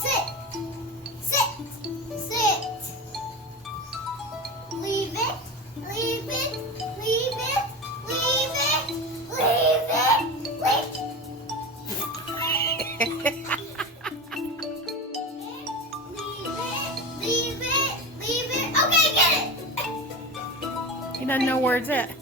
Sit. Sit. Sit. Leave it. Leave it. Leave it. Leave it. Leave it. Leave it. Leave it. Leave it. Okay, get it. He doesn't know where it's at.